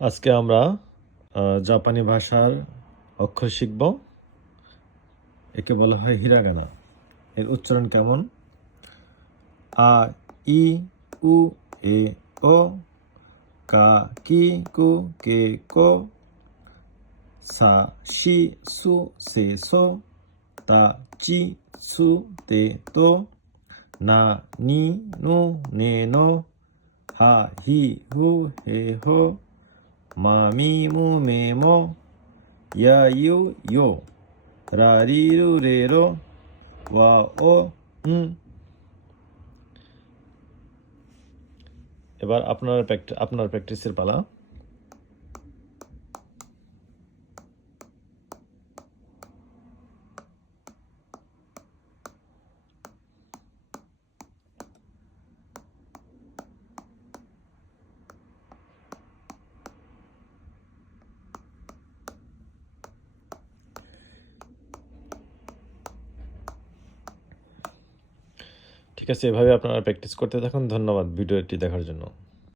আজকে আমরা জাপানি ভাষার অক্ষর শিখব। একে বলা হয় হিরাগানা। এর উচ্চারণ কেমন? আ ই উ এ ও কা কি কু কে কো সা শি সু সে সো তা চি সু তে তো না নি নু নে নো হা হি হু হে হো মা মি মু মে মো ইয়া ইউ ইয়ো রা রি রু রে রো ওয়া ও এবার আপনার প্র্যাকটিসের পালা। ঠিক আছে, এভাবে আপনারা প্র্যাকটিস করতে থাকুন। ধন্যবাদ ভিডিওটি দেখার জন্য।